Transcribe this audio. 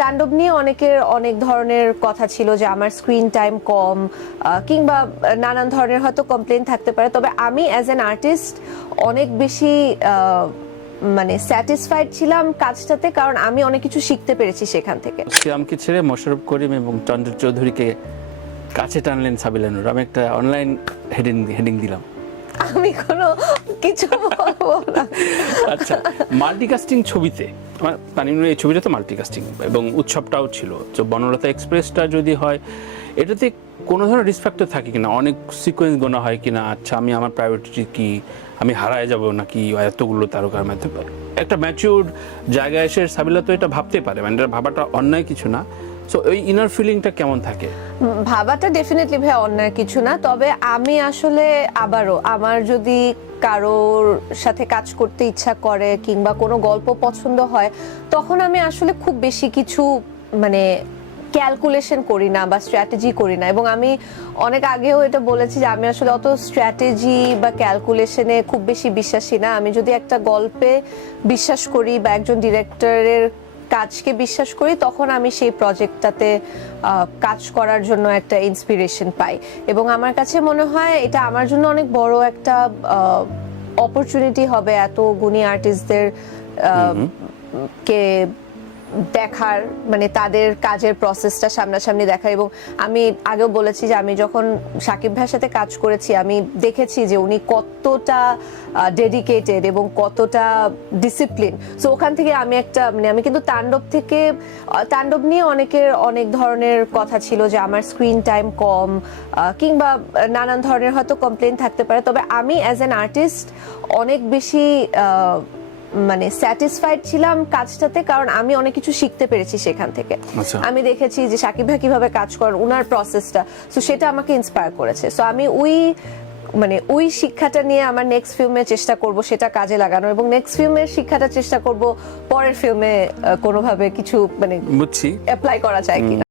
তাণ্ডব নিয়ে অনেকের অনেক ধরনের কথা ছিল যে আমার স্ক্রিন টাইম কম, কিংবা নানান ধরনের হয়তো কমপ্লেইন থাকতে পারে, তবে আমি অ্যাজ অ্যান আর্টিস্ট অনেক বেশি মানে স্যাটিসফাইড ছিলাম কাজটাতে, কারণ আমি অনেক কিছু শিখতে পেরেছি সেখান থেকে। সিয়ামকে ছেড়ে মোশাররফ করিম এবং চন্দ্র চৌধুরীকে কাছে টানলেন সাবিলা নূর। আমি একটা অনলাইন হেডিং দিলাম। আমি কোনো কিছু বলবো না। আচ্ছা, মাল্টিকাস্টিং ছবিতে তানিমুর এই ছবিটা তো মাল্টিকাস্টিং এবং উৎসবটাও ছিল, তো বনলতা এক্সপ্রেসটা যদি হয় এটাতে কোনো ধরনের রিস্ক ফ্যাক্টর থাকে কিনা, অনেক সিকোয়েন্স গোনা হয় কিনা, আচ্ছা আমি আমার প্রায়োরিটি কি, আমি হারায় যাব নাকি এতগুলো তারকার মধ্যে। একটা ম্যাচিউরড জায়গায় এসে সাবিলা তো এটা ভাবতে পারে, মানে এটা ভাবাটা অন্যায় কিছু না। সো এই ইনার ফিলিংটা কেমন থাকে? ভাবাটা ডেফিনেটলি ভাই অন্যায় কিছু না, তবে আমি আসলে আবারও আমার যদি কারোর সাথে কাজ করতে ইচ্ছা করে কিংবা কোনো গল্প পছন্দ হয়, তখন আমি আসলে খুব বেশি কিছু মানে ক্যালকুলেশন করি না বা স্ট্র্যাটেজি করি না। এবং আমি অনেক আগেও এটা বলেছি যে আমি আসলে অত স্ট্র্যাটেজি বা ক্যালকুলেশনে খুব বেশি বিশ্বাসী না। আমি যদি একটা গল্পে বিশ্বাস করি বা একজন ডিরেক্টরের কাজকে বিশ্বাস করি, তখন আমি সেই প্রজেক্টটাতে কাজ করার জন্য একটা ইন্সপিরেশন পাই। এবং আমার কাছে মনে হয় এটা আমার জন্য অনেক বড় একটা অপরচুনিটি হবে এত গুণী আর্টিস্টদের কে দেখার, মানে তাদের কাজের প্রসেসটা সামনাসামনি দেখার। এবং আমি আগেও বলেছি যে আমি যখন শাকিব ভাইয়ের সাথে কাজ করেছি আমি দেখেছি যে উনি কতটা ডেডিকেটেড এবং কতটা ডিসিপ্লিন। সো ওখান থেকে আমি একটা মানে আমি কিন্তু তাণ্ডব নিয়ে অনেকের অনেক ধরনের কথা ছিল যে আমার স্ক্রিন টাইম কম, কিংবা নানান ধরনের হয়তো কমপ্লেইন থাকতে পারে, তবে আমি অ্যাজ অ্যান আর্টিস্ট অনেক বেশি মানে স্যাটিসফাইড ছিলাম কাজটাতে, কারণ আমি অনেক কিছু শিখতে পেরেছি সেখান থেকে। আমি দেখেছি যে শাকিব ভাই কিভাবে কাজ করেন, উনার প্রসেসটা, সো সেটা আমাকে ইন্সপায়ার করেছে। সো আমি ওই শিক্ষাটা নিয়ে আমার নেক্সট ফিল্মে চেষ্টা করব সেটা কাজে লাগানো, এবং নেক্সট ফিল্মের শিক্ষাটা চেষ্টা করব পরের ফিল্মে কোনোভাবে কিছু মানে বুঝছি অ্যাপ্লাই করা যায় কিনা।